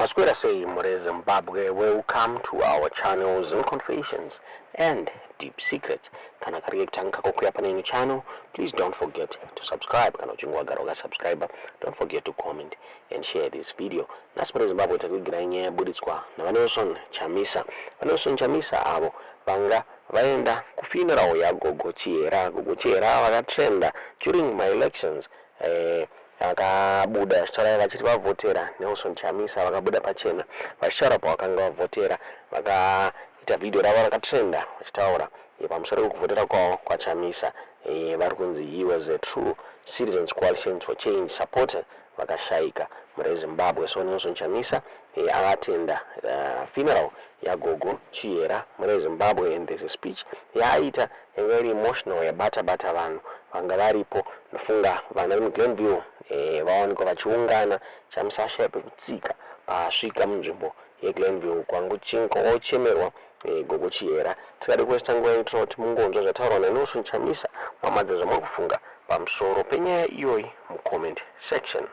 Masquera say More Zimbabwe, welcome to our channel Zim Confessions and Deep Secrets. Kana karibu tanka kukuya pa nini channel, please don't forget to subscribe. Kana uchungwa garoga subscriber, don't forget to comment and share this video. Nasi More Zimbabwe takugira nye buditswa na Nelson Chamisa. Nelson Chamisa abo banga vaenda ku funeral ya Gogo Chiera vakatrenda during my elections. Akabuda story vachiti vavhotera Nelson Chamisa vakabuda pachena vasharapo vakanga vavhotera vakaita video ravo rakatrenda vachitaura pamusoro pekuvhotera kwavo kwaChamisa. Vari kunzi he was a true Citizens Coalition for Change supporter vakashaika muri Zimbabwe. So Nelson Chamisa akatenda funeral ya Gogo Chiera muri Zimbabwe, and there's a speech yaaita very emotional yabata vanhu vanga varipo. Nafunga vana vemuGlenview vaonekwa vachiungana Chamisa ashayipe kutsika pasvika munzvimbo yeGlenview kwangu ochemerwa Gogo Chiera. Tikada kuwesta nguva yedu kuti mungonzwa zvataurwa naNelson Chamisa mamadza zvamakufunga pamusoro penyaya iyoyi mucomment section.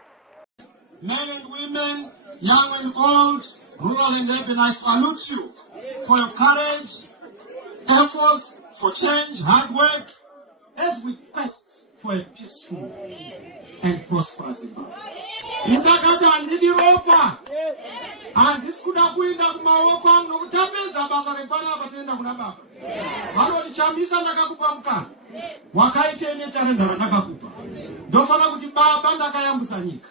Men and women, young and old, rural and urban, I salute you for your courage, efforts for change, hard work, as we quest for a peaceful and prosperous Zimbabwe. Indakata andidi ropa. Handisi kuda kuinda kumaoko angu nokutapedza basa repana patenda kuna baba. Vanoti Chamisa ndakakupa mukana. Wakaite netalenda randakakupa. Ndofana kuti baba ndakayambutsa nyika.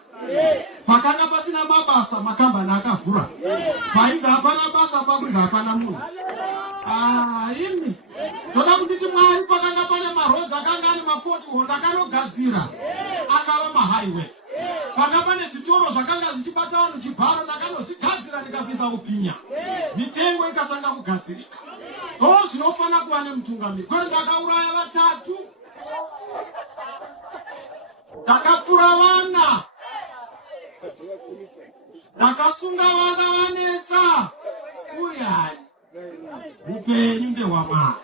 Pakanga pasina mabasa makambani akavhura. Painga hapana basa pakuinga hapana munhu. Imi toda kutiti Mwari pakanga pane marodzi akanga ane mapothole ndakanogadzira akava mahighway. Pakanga pane zvitoro zvakanga zvichibata vanhu chibharo ndakanozvigadzira ndikabvisa upinya. Mitengo ikatanga kugadzirika. Zvinofana kuva nemutungamiri. Kwete ndakauraya vatatu. Ndakapfura vana. Ndakasunga vana vanetsa. Uri hai. Upenyu ndehwamwari.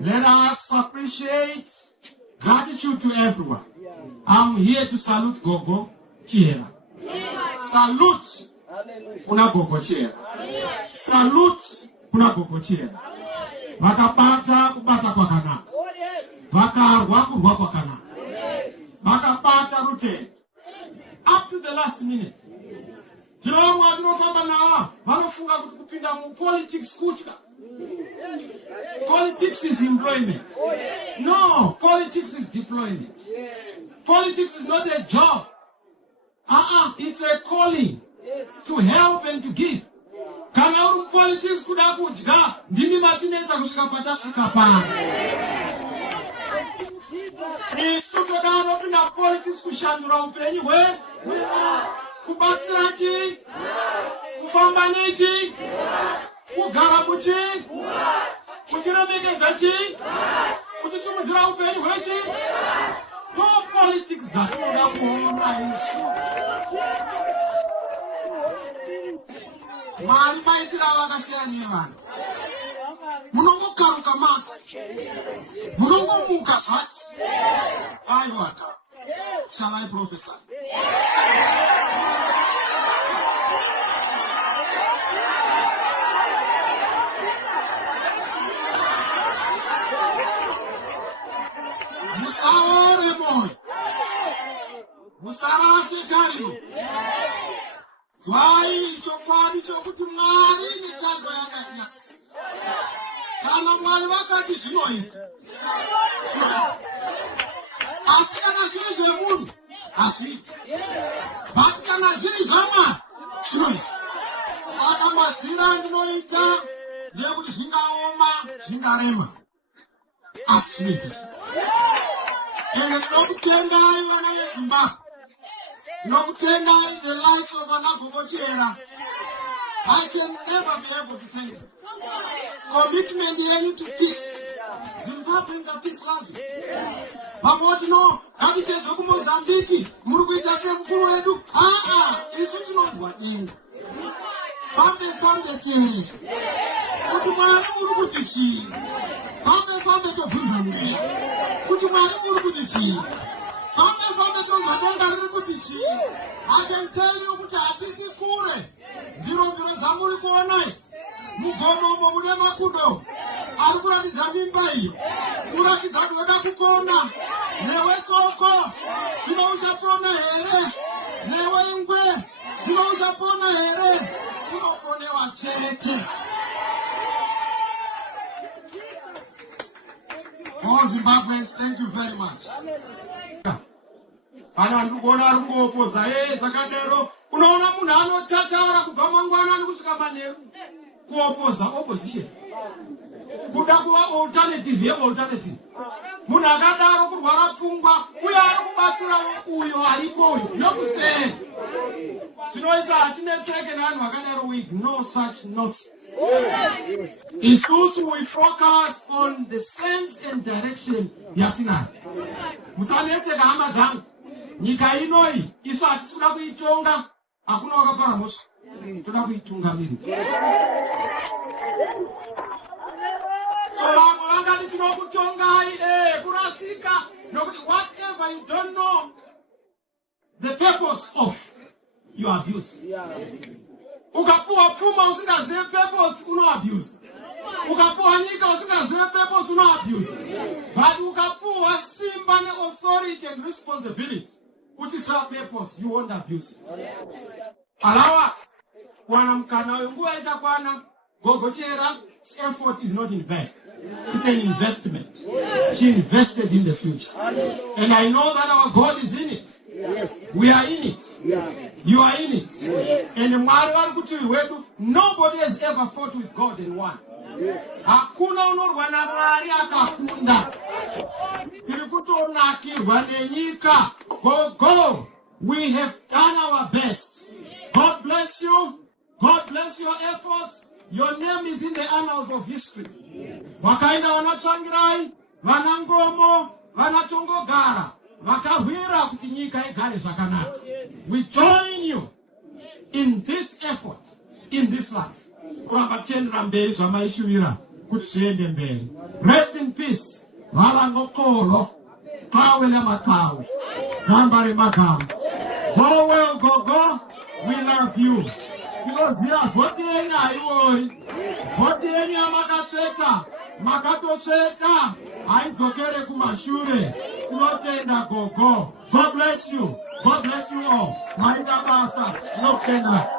Let us appreciate gratitude to everyone. I'm here to salute Gogo Chiera. Salute kuna Gogo Chiera. Salute kuna Gogo Chiera. Vakabata kubata kwakanaka. Vakarwa kurwa kwakanaka. Vakabata rutendo. Up to the last minute. Ndinoona vanofamba nawo vanofunga kuti kupinda mupolitics kutya. Politics is employment. No, politics is deployment. Politics is not a job. It's a calling to help and to give. Kana uri politics kuda kudya, ndimi matinetsa kusvika patasvika pano. Isu toda vanopinda politics kushandura upenyu kubatsira chi, kufamba nechi, kugara kuchi, kuchiremekedza chi, kuchisimudzira upenyu hwechi. No politics dzatinoda kuona isu. Mwari maitira vakasiyana nevanhu. Munongokaruka mati, munongomuka zvati. Aiwaka. Shall I prophesy? Musaore moyo. Musarase tariro. Zwai chokwadi chokuti Mwari nechando yakanyatsa. Kana Mwari vakati zvinoita. Asi kana zviri zvemunhu hazviiti. But kana zviri zvaMwari zvinoita. Saka mazira ndinoita ndeyekuti zvingaoma zvingarema. Asi zvinoita. And ndinokutendai vana veZimbabwe. Ndinokutendai the lives of Gogo Chiera. I can never be able to thank you. Commitment yenyu to peace. Zimbabweans are peace loving. Vamoti no, ngavitezwe kuMozambique, muri kuita semukuru wedu. Isu tinonzwa denga. Fambe tere. Kuti Mwari muri kuti chii. Fambe tobvunza mweya. Kuti Mwari muri kuti chii. I can tell you kuti hatisi kure. Ndiro zamuri kuona iti. Mugomo mune makudo. Ari kuratidza mimba iyo. Kurakidza kuti wada kukona. Newe tsoko. Zvino uchapona here. Newe ingwe. Zvino uchapona here. Unoponewa chete. All Zimbabweans, thank you very much. Kana ndikuona ari kuopoza zvakadero. Unoona munhu anotaura kubva mangwana kusvika manheru. Kuopoza opposition. Kuda kuva alternative ye-alternative. Munhu akadaro kurwara pfungwa uye ari kubatsira uyo aripoyo nokusei. Zvinoisa hatinetseke nevanhu vakadaro. We ignore such nonsense. Isusu we focus on the sense and direction yatinayo. Musanetseka hama dzangu. Nyika inoi isu hatisina kuitonga. Hakuna wakapara mhosva. Toda kuitungamirira. So vangati tinokutongai kurasika nokuti whatever you don't know the purpose of your abuse. Ukapuwa pfuma usingazive purpose uno abuse. Ukapuwa nyika usingazive purpose uno abuse. But ukapuwa simba ne authority and responsibility which is your purpose, you won't abuse it. Allow us. Wana mkana nguwa itakwana gogochera. Effort is not in vain. It's an investment. She invested in the future. And I know that our God is in it. We are in it. You are in it. And nobody has ever fought with God and won. Hakuna unorwa na Mwari akakunda. Ilikutonakirwa nenyika. Go. We have done our best. God bless you. God bless your efforts. Your name is in the annals of history. Wakaenda vanatsvangirai, vanangomo, vanatongogara, vakahwira kuti nyika igare zvakanaka. We join you in this effort, in this life. Kuramba tiendera mberi zvamaishuvira kuti zviende mberi. Rest in peace. Valangokolo, Tawele Matawe, Gambare Magam. Go well, go. We love you. Tinoziva vhoti yenyu haiori. Vhoti yenyu yamakacheta, makatocheta, haidzokere kumashure. Tinotenda gogo. God bless you. God bless you all. Maita basa. Tinotenda.